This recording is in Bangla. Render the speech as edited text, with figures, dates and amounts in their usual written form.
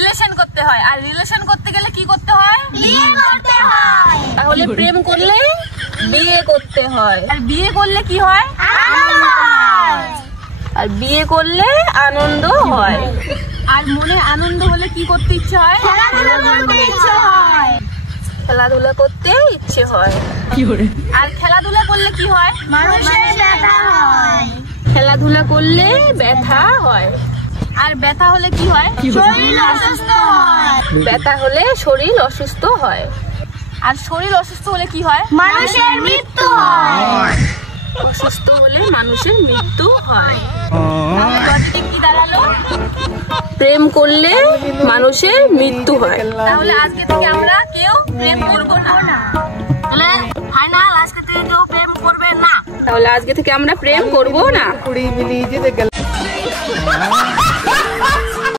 রিলেশন করতে হয়, আর রিলেশন করতে গেলে কি করতে হয়? বিয়ে করতে হয়। তাহলে প্রেম করলে বিয়ে করতে হয়, আর বিয়ে করলে কি হয়? আনন্দ হয়। আর বিয়ে করলে আনন্দ হয়। আর মনে আনন্দ হলে কি করতে ইচ্ছে হয়? খেলাধুলা করতে ইচ্ছে হয়। খেলাধুলা করতে ইচ্ছে হয়। আর খেলাধুলা করলে কি হয়? মানুষের ব্যথা হয়। খেলাধুলা করলে ব্যথা হয়। আর ব্যথা হলে কি হয়? শরীর অসুস্থ হয়। ব্যথা হলে শরীর অসুস্থ হয়। আর শরীর অসুস্থ হলে কি হয়? মানুষের মৃত্যু হয়। অসুস্থ হলে মানুষের মৃত্যু হয়। তাহলে লজিকে কি দাঁড়ালো? প্রেম করলে মানুষের মৃত্যু হয়। তাহলে আজকে থেকে আমরা কেউ প্রেম করব না। তাহলে ফাইনাল, আজকে থেকে কেউ প্রেম করবে না। তাহলে আজকে থেকে আমরা প্রেম করব না।